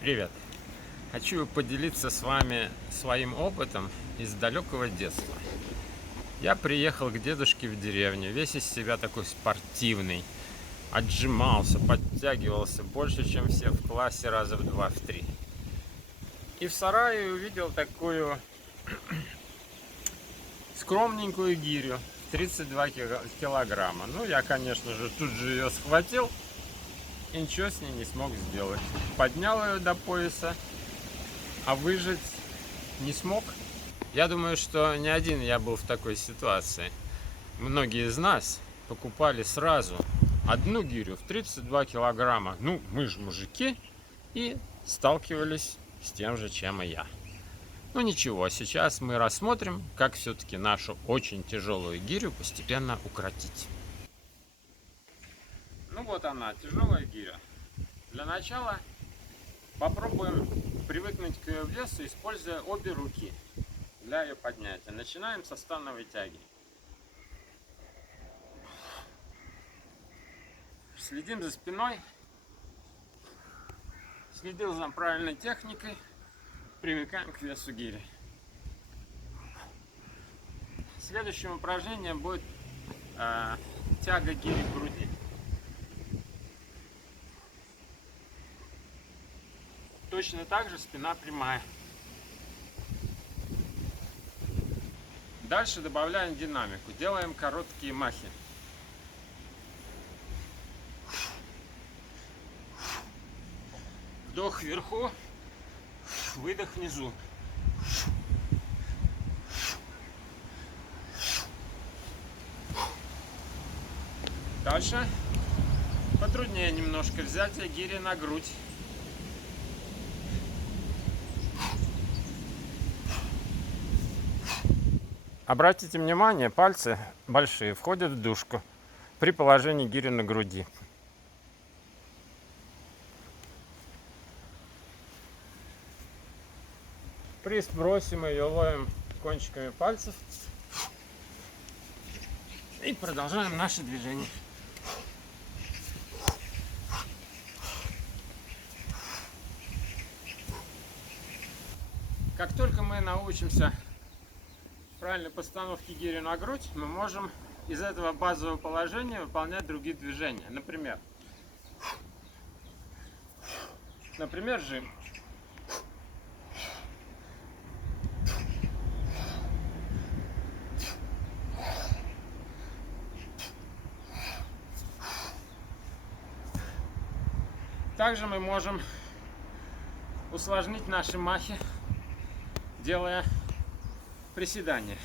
Привет! Хочу поделиться с вами своим опытом из далекого детства. Я приехал к дедушке в деревню, весь из себя такой спортивный, отжимался, подтягивался больше, чем все в классе раза в два, в три. И в сарае увидел такую скромненькую гирю в 32 килограмма. Ну, я, конечно же, тут же ее схватил и ничего с ней не смог сделать. Поднял ее до пояса, а выжить не смог. Я думаю, что не один я был в такой ситуации. Многие из нас покупали сразу одну гирю в 32 килограмма. Ну, мы же мужики, и сталкивались с тем же, чем и я. Ну ничего, сейчас мы рассмотрим, как все-таки нашу очень тяжелую гирю постепенно укротить. Ну вот она, тяжелая гиря. Для начала попробуем привыкнуть к ее весу, используя обе руки для ее поднятия. Начинаем со становой тяги. Следим за спиной, следил за правильной техникой, привыкаем к весу гири. Следующим упражнением будет тяга гири к груди. Точно так же спина прямая. Дальше добавляем динамику, делаем короткие махи. Вдох вверху, выдох внизу. Дальше потруднее немножко взятие гири на грудь. Обратите внимание, пальцы большие входят в дужку при положении гири на груди. При сбросе мы ее ловим кончиками пальцев и продолжаем наше движение. Как только мы научимся правильной постановке гири на грудь, мы можем из этого базового положения выполнять другие движения. Например, жим. Также мы можем усложнить наши махи, делая приседания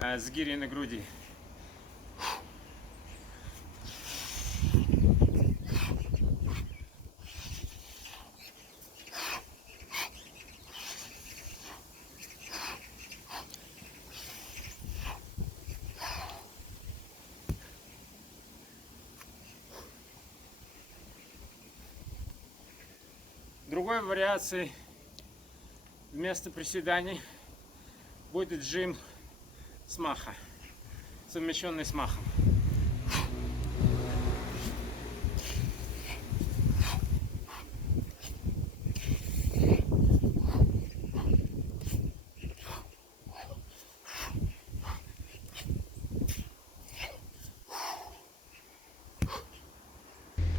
с гирей на груди. Другой вариацией вместо приседаний будет жим с маха, совмещенный с махом.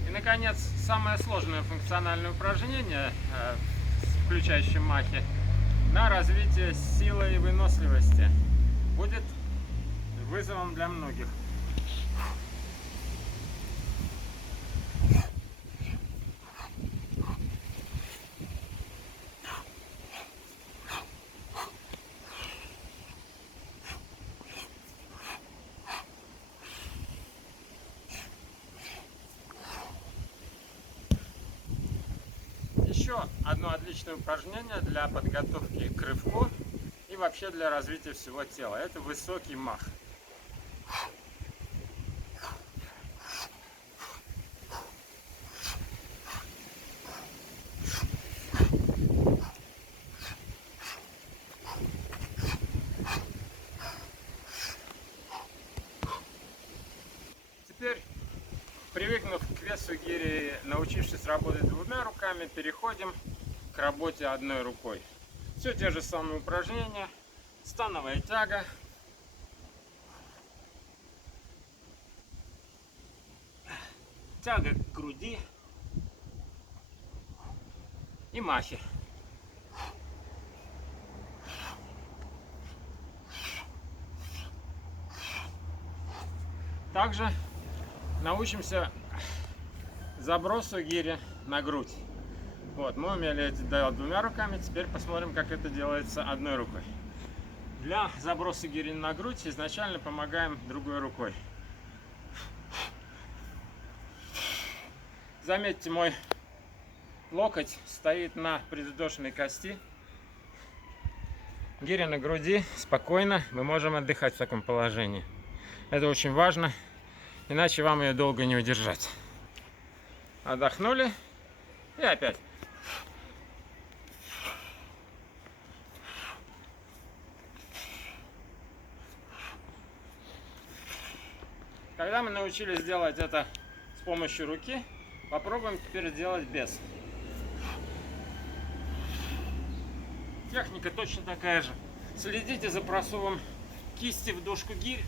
И, наконец, самое сложное функциональное упражнение, включающее махи, на развитие силы и выносливости, будет вызовом для многих. Еще одно отличное упражнение для подготовки к рывку и вообще для развития всего тела. Это высокий мах. Теперь, привыкнув к весу гири, научитесь научившись работать двумя руками, переходим к работе одной рукой. Все те же самые упражнения. Становая тяга. Тяга к груди. И махи. Также научимся забросу гири на грудь. Вот, мы умели это делать двумя руками, теперь посмотрим, как это делается одной рукой. Для заброса гири на грудь изначально помогаем другой рукой. Заметьте, мой локоть стоит на предыдущей кости. Гиря на груди, спокойно, мы можем отдыхать в таком положении. Это очень важно, иначе вам ее долго не удержать. Отдохнули и опять. Когда мы научились делать это с помощью руки, попробуем теперь сделать без. Техника точно такая же. Следите за просовом кисти в дужку гирь,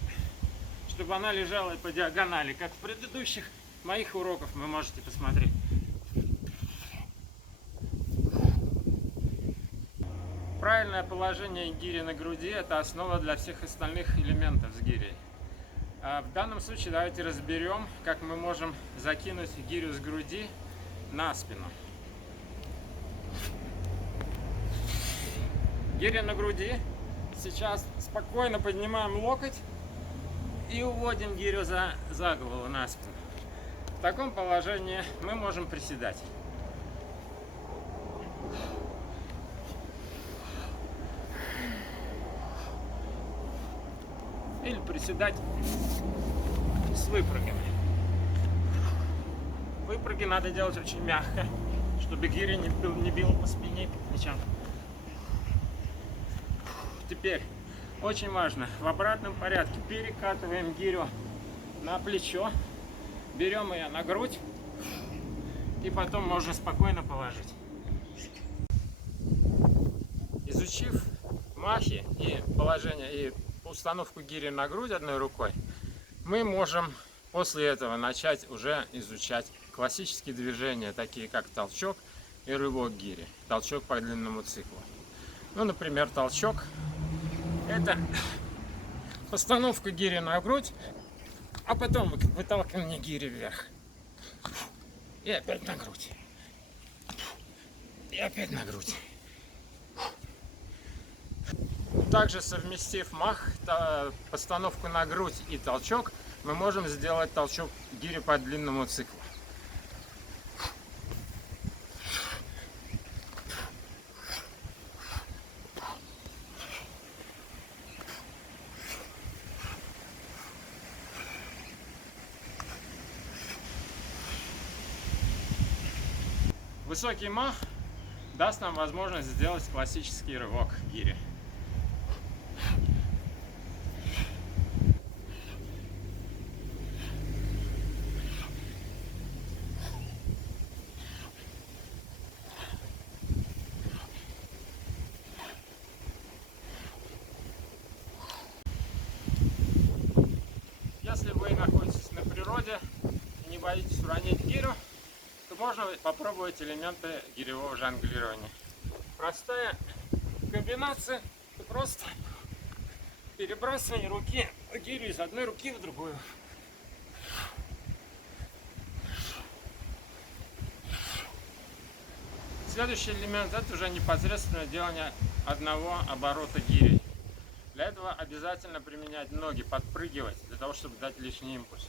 чтобы она лежала по диагонали, как в предыдущих моих уроках вы можете посмотреть. Правильное положение гири на груди – это основа для всех остальных элементов с гирей. В данном случае давайте разберем, как мы можем закинуть гирю с груди на спину. Гиря на груди. Сейчас спокойно поднимаем локоть и уводим гирю за голову на спину. В таком положении мы можем приседать. Или приседать с выпрыгами. Выпрыги надо делать очень мягко, чтобы гиря не била по спине и по плечам. Теперь очень важно, в обратном порядке перекатываем гирю на плечо, берем ее на грудь и потом можно спокойно положить. Изучив махи и положение и установку гири на грудь одной рукой, мы можем после этого начать уже изучать классические движения, такие как толчок и рывок гири, толчок по длинному циклу. Ну, например, толчок – это постановка гири на грудь, а потом выталкивание гири вверх. И опять на грудь. И опять на грудь. Также совместив мах, постановку на грудь и толчок, мы можем сделать толчок гири по длинному циклу. Высокий мах даст нам возможность сделать классический рывок гири. Если вы находитесь на природе и не боитесь уронить гирю, то можно попробовать элементы гиревого жонглирования. Простая комбинация, просто перебрасывание руки гирю из одной руки в другую. Следующий элемент – это уже непосредственно делание одного оборота гири. Для этого обязательно применять ноги, подпрыгивать, для того, чтобы дать лишний импульс.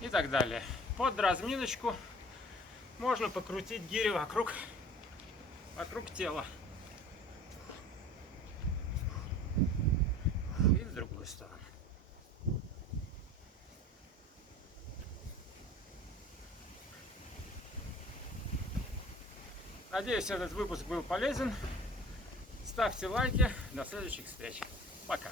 И так далее. Под разминочку можно покрутить гирю вокруг тела. И в другую сторону. Надеюсь, этот выпуск был полезен. Ставьте лайки. До следующих встреч. Пока.